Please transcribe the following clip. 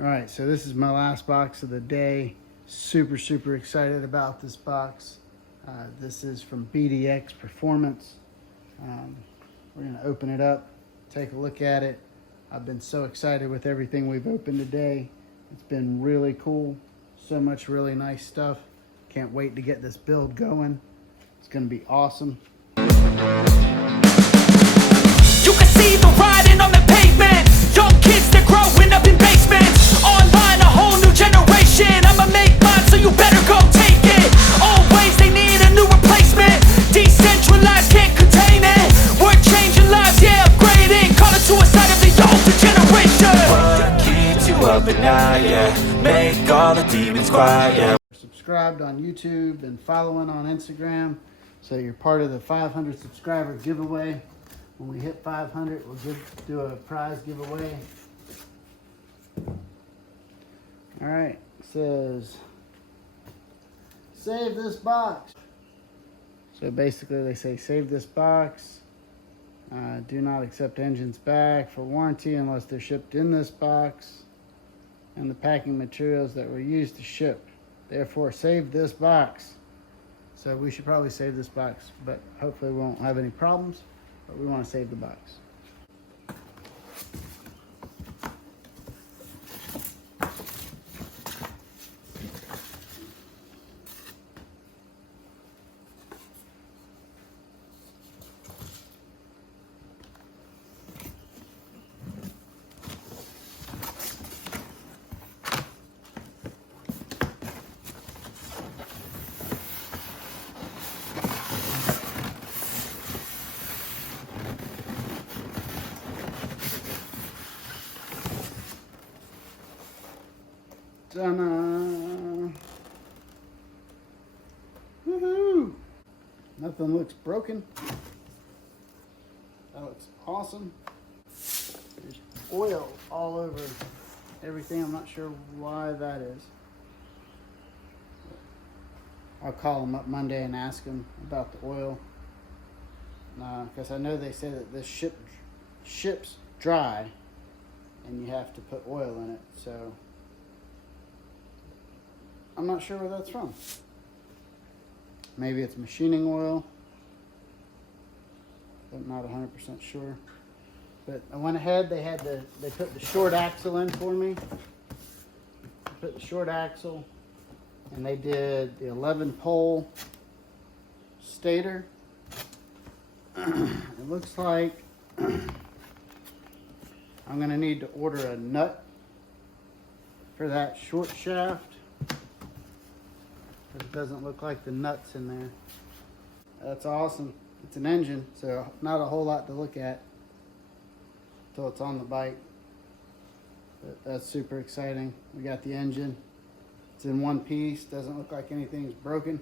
All right, so this is my last box of the day. Super excited about this box. This is from BDX Performance. We're gonna open it up, take a look at it. I've been so excited with everything we've opened today. It's been really cool. So much really nice stuff. Can't wait to get this build going. It's gonna be awesome. You can see the writing on the pavement. Young kids, they're growing up in basements. Online, a whole new generation. I'ma make mine, so you better go take it. Always, they need a new replacement. Decentralized, can't contain it. We're changing lives, yeah, upgrading. Call it suicide of the older generation. What keeps you up at night, yeah? Make all the demons quiet, yeah. Subscribed on YouTube and following on Instagram, so you're part of the 500 subscriber giveaway. When we hit 500, we'll do a prize giveaway. All right, it says, save this box. So basically they say, save this box. Do not accept engines back for warranty unless they're shipped in this box and the packing materials that were used to ship. Therefore, save this box. So we should probably save this box, but hopefully we won't have any problems. But we want to save the box. Ta-da! Woohoo! Nothing looks broken. That looks awesome. There's oil all over everything. I'm not sure why that is. I'll call them up Monday and ask them about the oil. Because I know they say that this ships dry and you have to put oil in it. So I'm not sure where that's from. Maybe it's machining oil. I'm not 100% sure. But I went ahead, they put the short axle in for me. Put the short axle, and they did the 11-pole stator. It looks like I'm gonna need to order a nut for that short shaft. It doesn't look like the nuts in there. That's awesome. It's an engine, so not a whole lot to look at until it's on the bike. But that's super exciting. We got the engine. It's in one piece. Doesn't look like anything's broken.